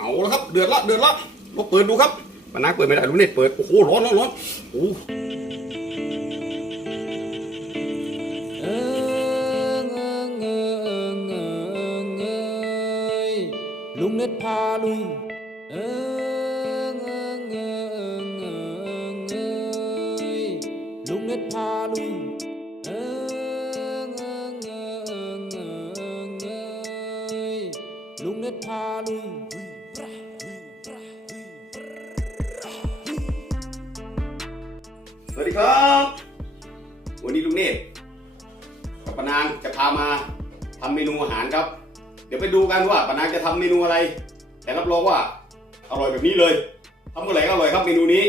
เอาละครับ เดือดละเดือดละลองเปิดดูครับปานางเปิดไม่ได้ลุงเน็ตเปิด โอ้โห ร้อนร้อนร้อนโอ้ลุงเน็ตพาลุยเอิงเอิงเงเอิงเอยลุงเน็ตพาลุยเอิงเอิงเงเอิงเอยลุงเน็ตพาลุย สวัสดีครับ วันนี้ลุงเนตกับปานางจะพามาทำเมนูอาหารครับ เดี๋ยวไปดูกันว่าปานางจะทำเมนูอะไร แต่รับรองว่าอร่อยแบบนี้เลยทำเมื่อไหร่ก็อร่อยครับเมนูนี้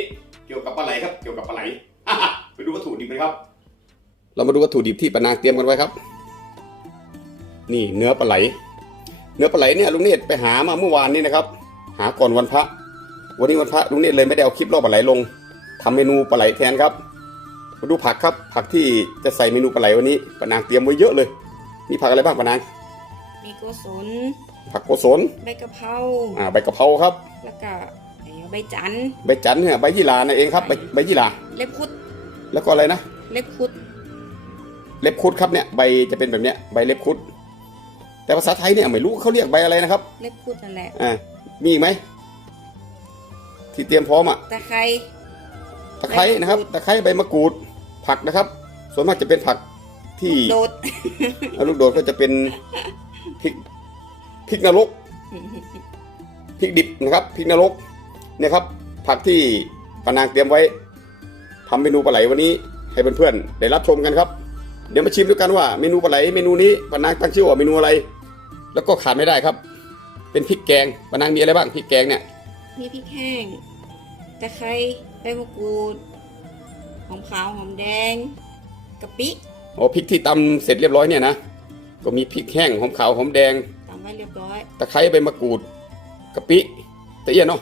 เกี่ยวกับปลาไหลครับ เกี่ยวกับปลาไหลไปดูวัตถุดิบกันครับ เรามาดูวัตถุดิบที่ปานางเตรียมกันไว้ครับ นี่เนื้อปลาไหล เนื้อปลาไหลเนี่ยลุงเนตไปหามาเมื่อวานนี้นะครับ หาก่อนวันพระ วันนี้วันพระลุงเนตเลยไม่ได้เอาคลิปล่อปลาไหลลง ทำเมนูปลาไหลแทนครับ มาดูผักครับ ผักที่จะใส่เมนูปลาไหลวันนี้ปานางเตรียมไว้เยอะเลย มีผักอะไรบ้างปานาง มีโกศลผักโกศลใบกะเพราอ่าใบกะเพราครับ แล้วก็ไอ้ใบจันทร์ใบจันทร์เนี่ยใบยี่หร่านั่นเองครับใบใบยี่หร่าเล็บคุด แล้วก็อะไรนะเล็บคุด เล็บคุดครับเนี่ยใบจะเป็นแบบเนี้ยใบเล็บคุด แต่ภาษาไทยเนี่ยไม่รู้เขาเรียกใบอะไรนะครับ เล็บคุดนั่นแหละอ่ามีอีกไหมที่เตรียมพร้อมอะตะไคร้ ตะไคร้นะครับ ตะไคร้ใบมะกรูดผักนะครับ ส่วนมากจะเป็นผักที่โดดแล้วลูกโดดก็จะเป็นพริกพริกนรกพริกดิบนะครับพริกนรกเนี่ยครับ ผักที่ปานางเตรียมไว้ทำเมนูปลาไหลวันนี้ ให้เพื่อนๆได้รับชมกันครับ เดี๋ยวมาชิมด้วยกันว่าเมนูปลาไหลเมนูนี้ปานางตั้งชื่อว่าเมนูอะไร แล้วก็ขาดไม่ได้ครับ เป็นพริกแกงปานางมีอะไรบ้างพริกแกงเนี่ยมีพริกแห้ง ตะไคร้ใบมะกรูดหอมขาวหอมแดงกะปิอ๋อพริกที่ตำเสร็จเรียบร้อยเนี่ยนะก็มีพริกแห้งหอมขาวหอมแดงตำไว้เรียบร้อยตะไคร้ใบมะกรูดกะปิตะเอียนเนาะ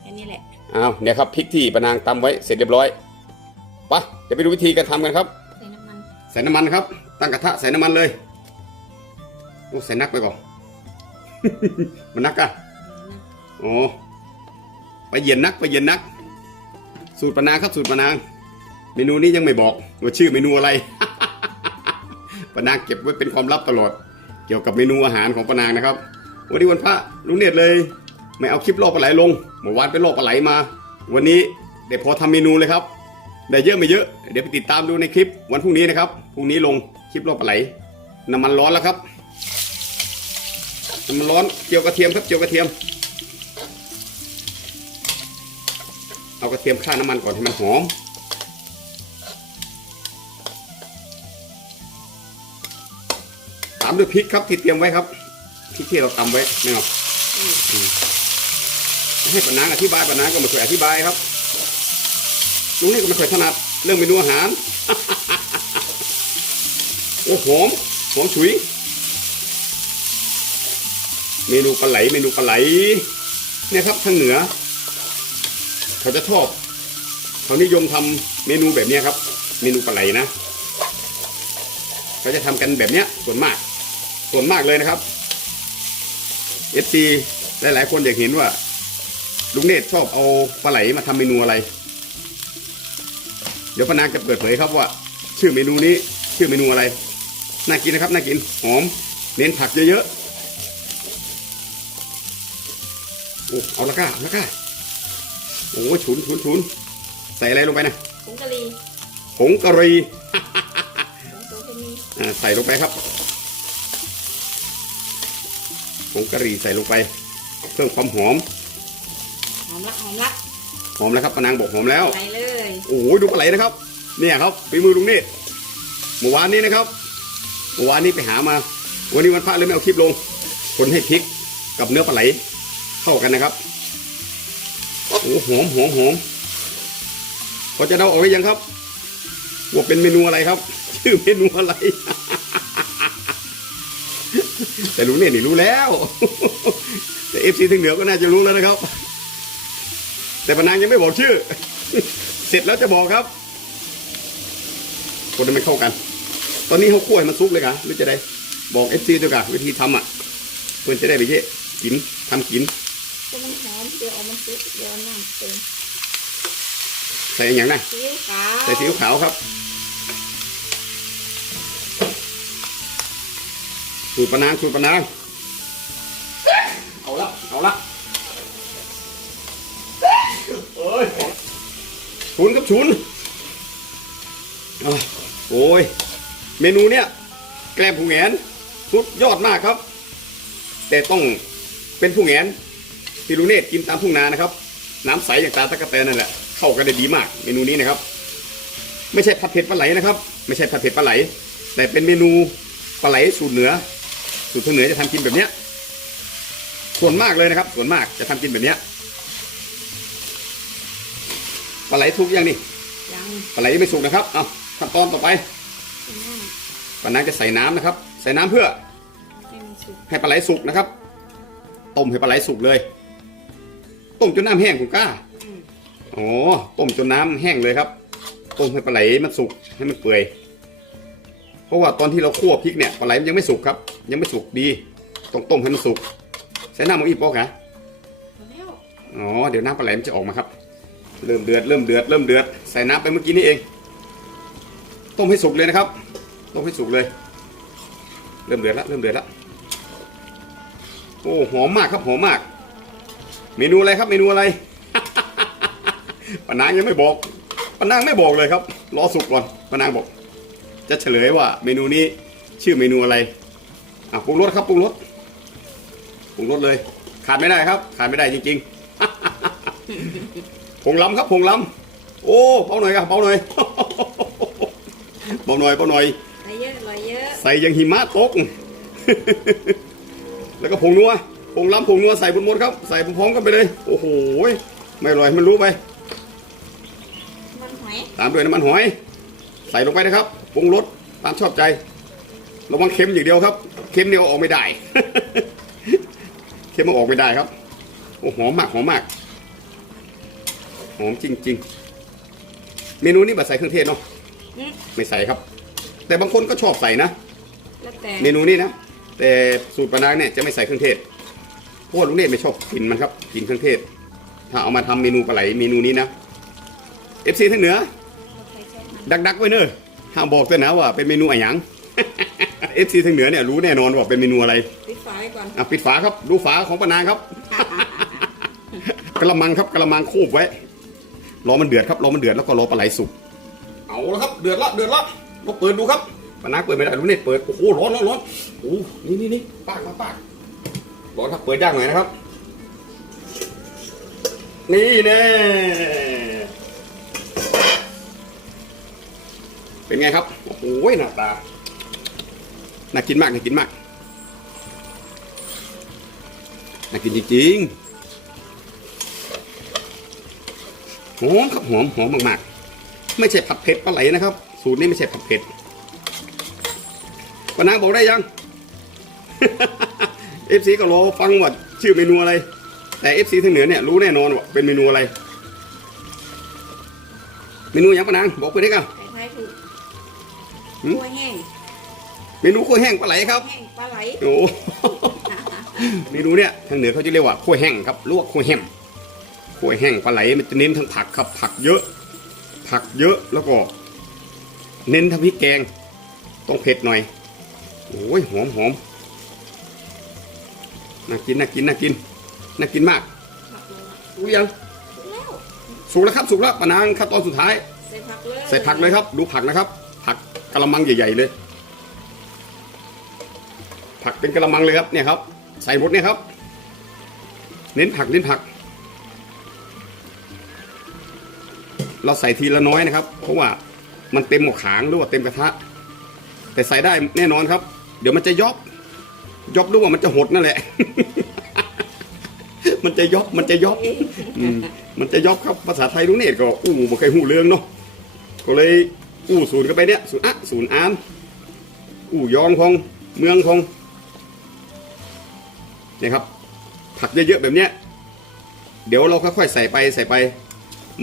แค่นี้แหละอ้าวเนี่ยครับพริกที่ปานางตำไว้เสร็จเรียบร้อยไปะเดี๋ยวไปดูวิธีการทำกันครับ ใส่น้ำมันใส่น้ำมันครับ ตั้งกระทะใส่น้ำมันเลยโอ้ใส่นักไปก่อน มันนักอะโอ้ ไปเย็นนักไปเย็นนัก สูตรปนางครับสูตรปนาง เมนูนี้ยังไม่บอกว่าชื่อเมนูอะไรปนางเก็บไว้เป็นความลับตลอด เกี่ยวกับเมนูอาหารของปนางนะครับ วันนี้วันพระลุงเนตรเลย ไม่เอาคลิปล่อปลาไหลลงเมื่อวานไปล่อปลาไหลมา วันนี้เดี๋ยวพอทำเมนูเลยครับได้เยอะไม่เยอะ เดี๋ยวไปติดตามดูในคลิปวันพรุ่งนี้นะครับพรุ่งนี้ลงคลิปล่อปลาไหลน้ำมันร้อนแล้วครับน้ำมันร้อนเจียวกระเทียมครับเจียวกระเทียม เอากระเทียมข้าน้ำมันก่อนให้มันหอม ตามด้วยพริกครับที่เตรียมไว้ครับพริกที่เราตำไว้ไม่เอาอืมให้ปานางอธิบายปานางก็ไม่เคยอธิบายครับลุงนี่ก็ม่ค่อยถนัดเรื่องเมนูอาหารโอ้หอมหอมฉุย เมนูปลาไหลเมนูปลาไหลเนี่ยครับทางเหนือ เขาจะชอบเขานิยมทำเมนูแบบนี้ครับ เมนูปลาไหลนะเขาจะทำกันแบบเนี้ยส่วนมาก ส่วนมากเลยนะครับเอฟซีหลายๆคนอยากเห็นว่าลุงเนตชอบเอาปลาไหลมาทำเมนูอะไร เดี๋ยวพนางจะเปิดเผยครับว่า ชื่อเมนูนี้ชื่อเมนูอะไรน่ากินนะครับน่ากินหอมเน้นผักเยอะๆโอ้เอาละก้าละก้า โอ้ฉุนฉุนฉุนใส่อะไรลงไปนะผงกะหรี่ผงกะหรี่ผงโซเคมีอ่าใส่ลงไปครับผงกะหรี่ใส่ลงไป เพิ่มความหอม หอมละหอมละหอมแล้วครับปานางบอกหอมแล้ว ใส่เลยโอ้โหดูปลาไหลนะครับ เนี่ยครับฝีมือลุงเนตรเมื่อวานนี้นะครับเมื่อวานนี้ไปหามา วันนี้วันพระเลยไม่เอาคลิปลง คนให้พริกกับเนื้อปลาไหลเข้ากันนะครับ โอ้หอมหอมหอมพอจะเดาออกหรือยังครับว่าเป็นเมนูอะไรครับ ชื่อเมนูอะไร แต่ลุงเนตรนี่รู้แล้ว แต่เอฟซีทางเหนือก็น่าจะรู้แล้วนะครับ แต่ปนางยังไม่บอกชื่อ เสร็จแล้วจะบอกครับ คนนั้นไม่เข้ากัน ตอนนี้เขาคั่วให้มันซุกเลยค่ะหรือจะได้บอกเอฟซีด้วยกันวิธีทำอะเพื่อนจะได้ไปเยอะกินทำกินก็มันห เดี๋ยวเอามันซุกเดี๋ยวเอาน้ำเติมใส่อย่างนะซีอิ๊วขาวใส่ซีอิ๊วขาวครับสูตรปะนางสูตรปะนางเอาละเอาละเอ้ยชุนครับชุนอะโอ้ยเมนูเนี้ยแกล้มผู้แหงนสุดยอดมากครับ แต่ต้องเป็นผู้แหงน ที่ลุงเนตรกินตามทุ่งนานะครับ น้ำใสอย่างตาตะกะแตนนั่นแหละเข้ากันได้ดีมาก เมนูนี้นะครับ ไม่ใช่ผัดเผ็ดปลาไหลนะครับ ไม่ใช่ผัดเผ็ดปลาไหล แต่เป็นเมนูปลาไหลสูตรเหนือ สูตรทางเหนือจะทำกินแบบเนี้ยส่วนมากเลยนะครับ ส่วนมากจะทำกินแบบเนี้ยปลาไหลทุกอย่างนี่ยังปลาไหลยังไม่สุกนะครับเอาขั้นตอนต่อไปเป็นหน้าปานางจะใส่น้ำนะครับ ใส่น้ำเพื่อให้มันสุกให้ปลาไหลสุกนะครับ ต้มให้ปลาไหลสุกเลย ต้มจนน้ำแห้งคุณกล้าอืมอ๋อต้มจนน้ำแห้งเลยครับต้มให้ปลาไหลมันสุกให้มันเปื่อย เพราะว่าตอนที่เราคั่วพริกเนี่ยปลาไหลมันยังไม่สุกครับ ยังไม่สุกดีต้องต้มให้มันสุกใส่น้ำมันอีกปอกฮะพอแล้วอ๋อเดี๋ยวน้ำปลาไหลมันจะออกมาครับ เริ่มเดือดเริ่มเดือดเริ่มเดือดใส่น้ำไปเมื่อกี้นี่เอง ต้มให้สุกเลยนะครับ ต้มให้สุกเลย เริ่มเดือดแล้วเริ่มเดือดแล้วโอ้หอมมากครับหอมมาก เมนูอะไรครับเมนูอะไรปานางยังไม่บอกปานางไม่บอกเลยครับรอสุกก่อนปานางบอก จะเฉลยว่าเมนูนี้ชื่อเมนูอะไรอะปรุงรสครับปรุงรสปรุงรสเลย ขาดไม่ได้ครับ ขาดไม่ได้จริงๆผงล้ำครับผงล้ำโอ้เบาหน่อยครับเบาหน่อยเบาหน่อยเบาหน่อยใส่เยอะอร่อยเยอะใส่อยังหิมะตกแล้วก็ผงนัว ผงล้ำผงนัวใส่บนหมดครับ ใส่พร้อมๆกันไปเลย โอ้โห ไม่อร่อยมันรู้ไป มันหอย ตามด้วยน้ำมันหอย ใส่ลงไปนะครับปรุงรสตามชอบใจ ระวังเค็มอย่างเดียวครับ เค็มเนี่ยเอาออกไม่ได้ เค็มมันออกไม่ได้ครับ โอ้หอมมากหอมมาก หอมจริง ๆ เมนูนี้แบบใส่เครื่องเทศเนาะ อืมไม่ใส่ครับ แต่บางคนก็ชอบใส่นะ แล้วแต่เมนูนี้นะ แต่สูตรปานางเนี่ยจะไม่ใส่เครื่องเทศ เพราะว่าลุงเนตรไม่ชอบกินมันครับกินเครื่องเทศ ถ้าเอามาทำเมนูปลาไหลเมนูนี้นะ FC ทั้งเหนือใส่ใส่มันดักดักๆไว้เนอะห้ามบอกด้วยนะว่าเป็นเมนูอะไรหยังเอฟซีทางเหนือเนี่ยรู้แน่นอนว่าเป็นเมนูอะไรปิดฝาไว้ก่อนอะปิดฝาครับดูฝาของปานางครับกระมังครับกระมังคูบไว้รอมันเดือดครับรอมันเดือดแล้วก็รอปลาไหลสุกเอาละครับเดือดละเดือดละก็เปิดดูครับปานางเปิดไม่ได้รู้เนี่ยเปิดโอ้โหร้อนร้อนร้อนโอ้นี่นี่นี่ปากมาปาก ร้อนครับเปิดยากหน่อยนะครับ นี่แน่เป็นไงครับ โอ้โหหน้าตา น่ากินมากน่ากินมาก น่ากินจริงๆหอมครับหอมหอมมากๆ ไม่ใช่ผัดเผ็ดปลาไหลนะครับ สูตรนี้ไม่ใช่ผัดเผ็ดปนางบอกได้ยัง เอฟซีก็รอฟังว่าชื่อเมนูอะไร แต่เอฟซีทางเหนือเนี่ยรู้แน่นอนว่าเป็นเมนูอะไร เมนูหยังปานางบอกไปได้กันใส่ไทยถูกหืมกล้วยแห้งเมนูขั้วแห้งปลาไหลครับแห้งปลาไหลโอ้เมนูเนี่ยทางเหนือเขาจะเรียกว่าขั้วแห้งครับลวกขั้วแห้งขั้วแห้งปลาไหลมันจะเน้นทั้งผักครับผักเยอะ ผักเยอะแล้วก็ เน้นทั้งพริกแกง ต้องเผ็ดหน่อยโอ้ยหอมหอม น่ากินน่ากินน่ากินน่ากินมากผักเลยรู้ยังแล้วสุกแล้วครับสุกแล้วปานางขั้นตอนสุดท้าย ใส่ผักเลยใส่ผักเลยครับ ดูผักนะครับ ผักกระมังใหญ่ ๆ เลย ผักเป็นกระมังเลยครับเนี่ยครับ ใส่หมดเนี่ยครับ เน้นผักเน้นผัก เราใส่ทีละน้อยนะครับ เพราะว่ามันเต็มหมกขางหรือว่าเต็มกระทะ แต่ใส่ได้แน่นอนครับ เดี๋ยวมันจะยอบ ยอบหรือว่ามันจะหดนั่นแหละ มันจะยอบมันจะยอบอืมมันจะยอบครับภาษาไทยลุงเนตก็อู้บ่เคยหูเรื่องเนาะก็เลยอู้ศูนย์กันไปเนี่ยศูนย์อะศูนย์อานอู้ยองของเมืองของเนี่ยครับ ผักเยอะๆแบบเนี้ยเดี๋ยวเราค่อยๆใส่ไปใส่ไป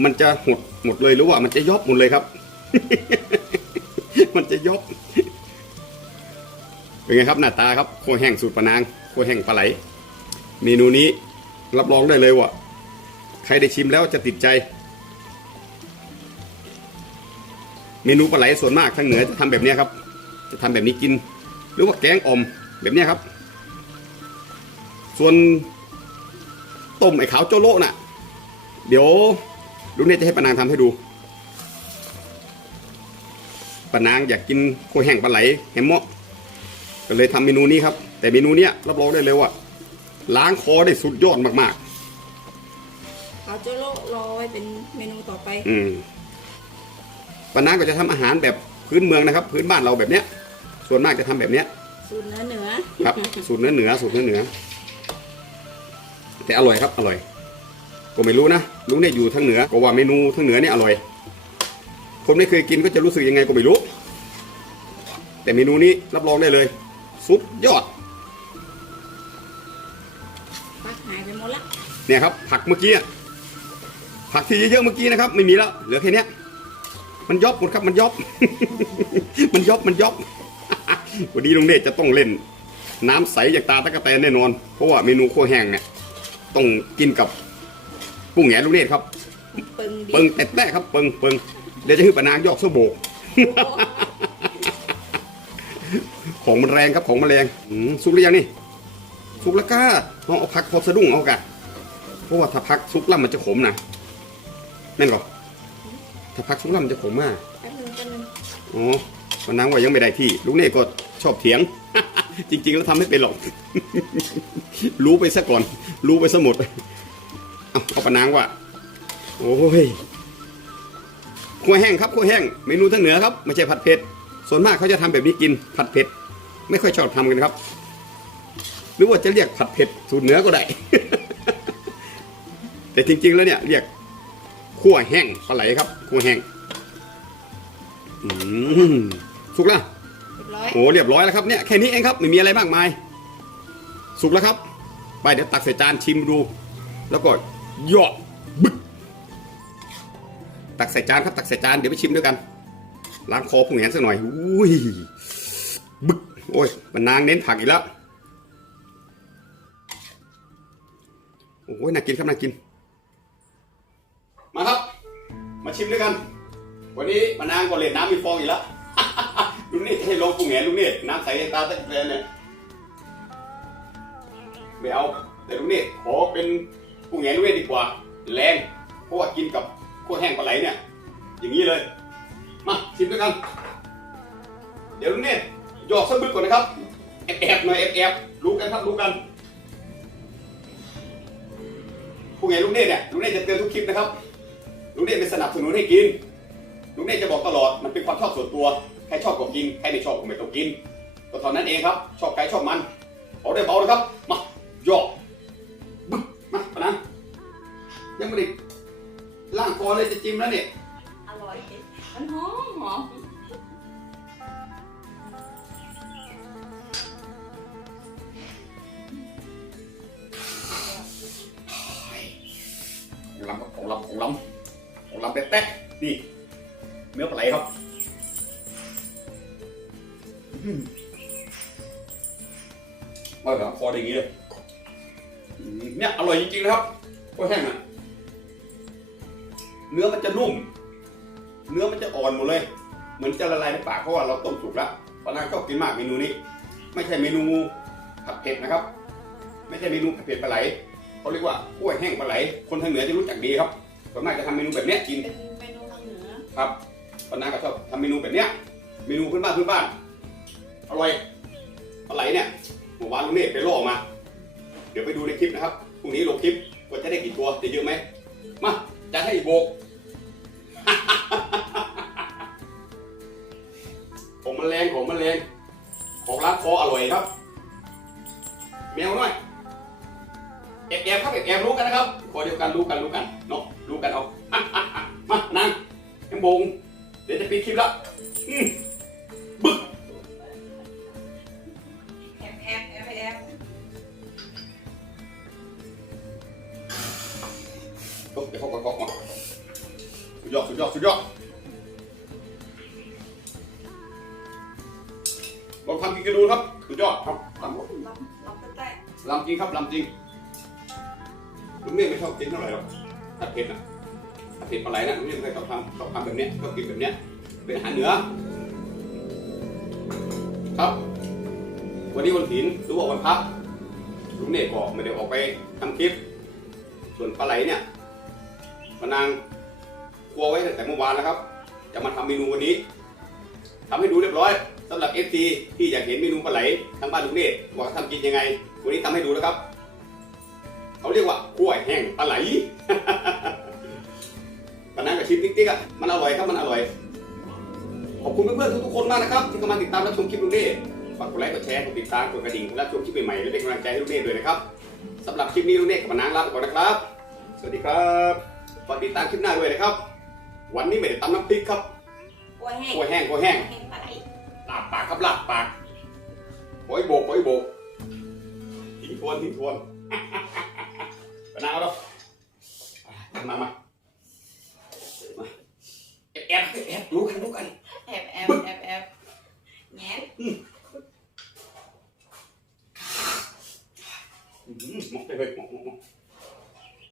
มันจะหดหมดเลยหรือว่า มันจะยอบหมดเลยครับ มันจะยอบ เป็นไงครับหน้าตาครับโคแห้งสูตรปะนางโคแห้งปลาไหล เมนูนี้รับรองได้เลยว่าใครได้ชิมแล้วจะติดใจ เมนูปลาไหลส่วนมากทางเหนือจะทำแบบนี้ครับ จะทำแบบนี้กิน หรือว่าแกงอ่อมแบบนี้ครับ ส่วนต้มไอ้ขาวโจโละน่ะ เดี๋ยวลุงเนี่ยจะให้ปานางทำให้ดูปานางอยากกินข้าวแห้งปลาไหลแฮมเมาะ ก็เลยทำเมนูนี้ครับ แต่เมนูเนี้ยรับรองได้เลยว่าล้างคอได้สุดยอดมากเอาโจโลรอไว้เป็นเมนูต่อไปๆอืมปานางก็จะทำอาหารแบบพื้นเมืองนะครับ พื้นบ้านเราแบบเนี้ย ส่วนมากจะทำแบบเนี้ยสูตรเหนือเหนือครับสูตรเหนือเหนือสูตรเหนือเหนือแต่อร่อยครับอร่อย ก็ไม่รู้นะลุงเนี่ยอยู่ทางเหนือก็ว่าเมนูทางเหนือเนี่ยอร่อย คนไม่เคยกินก็จะรู้สึกยังไงก็ไม่รู้ แต่เมนูนี้รับรองได้เลย สุดยอด ปักหายไปหมดละเนี่ยครับ ผักเมื่อกี้อะผักที่เยอะๆเมื่อกี้นะครับ ไม่มีแล้ว เหลือแค่เนี้ย มันยอบหมดครับมันยอบ มันยอบมันยอบ วันนี้ลุงเนตจะต้องเล่น น้ำใสจากตาตะกะแตนแน่นอน เพราะว่าเมนูขั้วแห้งเนี่ยต้องกินกับกุ้งแหนลุงเนตครับเปิงดีเปิงแต่แต้ครับเปิงเปิงเดี๋ยวจะให้ปานางยอกโซโบก ของมันแรงครับของมันแรงอืมสุกหรือยังนี่สุกแล้วก็ลองเอาพักพอสะดุ้งเอากะเพราะว่าถ้าพักสุกแล้วมันจะขมนะแม่นหรอถ้าพักสุกแล้วมันจะขมมากแป๊บนึงแป๊บนึงอ๋อปานางว่ายังไม่ได้ที่ลุงเน่ก็ชอบเถียง จริง ๆ แล้วทำไม่เป็นหรอก รู้ไปซะก่อน รู้ไปซะหมดเอาเอาปานางว่า โอ้ยขั้วแห้งครับขั้วแห้งเมนูทางเหนือครับ ไม่ใช่ผัดเผ็ดส่วนมากเขาจะทำแบบนี้กินผัดเผ็ด ไม่ค่อยชอบทำกันครับ หรือว่าจะเรียกผัดเผ็ดสูตรเหนือก็ได้ แต่จริง ๆ แล้วเนี่ย เรียกขั้วแห้งปลาไหลครับขั้วแห้งอืมสุกแล้วเรียบร้อยโอ้เรียบร้อยแล้วครับเนี่ยแค่นี้เองครับไม่มีอะไรมากมาย สุกแล้วครับ ไปเดี๋ยวตักใส่จานชิมดู แล้วก็เหยอดบึกตักใส่จานครับตักใส่จานเดี๋ยวไปชิมด้วยกันล้างคอผู้แหนสักหน่อยอุ้ยบึก โอ้ยมันนางเน้นผักอีกแล้ว โอ้ยน่ากินครับน่ากิน มาครับ มาชิมด้วยกัน วันนี้มานางก็เล่นน้ำมีฟองอีกแล้วลุงนี่ให้ลงกุ้งแหนลุงนี่น้ำใสตาตะแกรงเนี่ยไม่เอา แต่ลุงนี่ขอเป็นกุ้งแหนลุงนี่ดีกว่า แรงเพราะว่ากินกับขั้วแห้งปลาไหลเนี่ย อย่างนี้เลย มาชิมด้วยกัน เดี๋ยวลุงนี่ หยอกสักบึกก่อนนะครับแอบแอบๆหน่อยแอบแอบๆรู้กันครับรู้กันกุ้งแหนลุงเน่เนี่ยลุงเน่จะเตือนทุกคลิปนะครับลุงเน่ไม่สนับสนุนให้กินลุงเน่จะบอกตลอดมันเป็นความชอบส่วนตัวใครชอบก็กินใครไม่ชอบก็ไม่ต้องกินก็เท่านั้นเองครับ ชอบใครชอบมันเอาได้เบาเลยครับมาหย่อบึ๊บมาปะนะยังไม่ได้ล่างคอเลยจะจิ้มแล้วเนี่ย เนี่ยอร่อยจริงๆนะครับก็แห้งอะเนื้อมันจะนุ่ม เนื้อมันจะอ่อนหมดเลย เหมือนจะละลายในปากเพราะว่าเราต้มสุกแล้วปานางชอบกินมากเมนูนี้ ไม่ใช่เมนูผัดเผ็ดนะครับ ไม่ใช่เมนูผัดเผ็ดปลาไหลเขาเรียกว่าขั้วแห้งปลาไหล คนทางเหนือจะรู้จักดีครับส่วนมากจะทำเมนูแบบเนี้ยกินเป็นเมนูทางเหนือครับปานาก็ชอบทำเมนูแบบเนี้ยเมนูพื้นบ้านพื้นบ้านอร่อยปลาไหลเนี่ยเมื่อวานลุงเนตไปล่อมาเดี๋ยวไปดูในคลิปนะครับพรุ่งนี้ลงคลิปว่าจะได้กี่ตัวจะเยอะไหมมาจะให้โบกของมันแรงของมันแรงของร้านคออร่อยครับ แมวน่อยแอบแอบครับแอบแอบรู้กันนะครับขอเดียวกันรู้กันรู้กันเนาะรู้กันเอามานั่งยังบงเดี๋ยวจะปิดคลิปแล้ว เดี๋ยวเขาก็ก็สุดยอดสุดยอดสุดยอดลองทำกินกันดูครับสุดยอดครับทำลำลำแตะลำจริงครับลำจริงลุงเน่ไม่ชอบกินเท่าไหร่หรอกผัดเผ็ดอะผัดเผ็ดปลาไหลนะลุงเน่ไม่เคยชอบทำชอบทำแบบเนี้ยชอบกินแบบเนี้ยเป็นอาหารเหนือ ครับ วันนี้วันศีลรู้ว่าวันพักลุงเน่ก็ไม่ได้ออกไปทำคลิป ส่วนปลาไหลเนี่ย มานางครัวไว้ตั้งแต่เมื่อวานแล้วครับ จะมาทำเมนูวันนี้ทำให้ดูเรียบร้อยสำหรับ f อฟซที่อยากเห็นเมนูปลาไหลทางบ้านลุงเน่ว่าทำกินยังไง วันนี้ทำให้ดูแล้วครับ เขาเรียกว่าขั้วแห้งปลาไหลปนังกับชิมติ๊กๆอะมันอร่อยครับมันอร่อย ขอบคุณเพื่อนๆทุกๆคนมากนะครับ ที่เข้ามาติดตามรับชมคลิปลุงเน่ฝากกดไลค์กดแชร์กดติดตามกดกระดิ่งและชมคลิปใหม่ๆและเป็นกำลังใจให้ลุงเน่ด้วยนะครับสำหรับคลิปนี้ลุงเน่กับปนางลาไปก่อนนะครับ สวัสดีครับ ฝากติดตามคลิปหน้าด้วยนะครับ วันนี้ไม่ได้ตำน้ำพริกครับกล้วยแห้งกล้วยแห้งกล้วยแห้งแห้งปลาไหลลาบปากครับลาบปากโอยโบกโอยโบกทิ้งทวนทิ้งทวนปานางเอาแล้วมามามาแอบแอบแอบรู้กันรู้กันแอบแอบแอบแอบแง้นอื้อหือหมกไปเลยหมกหมกหมก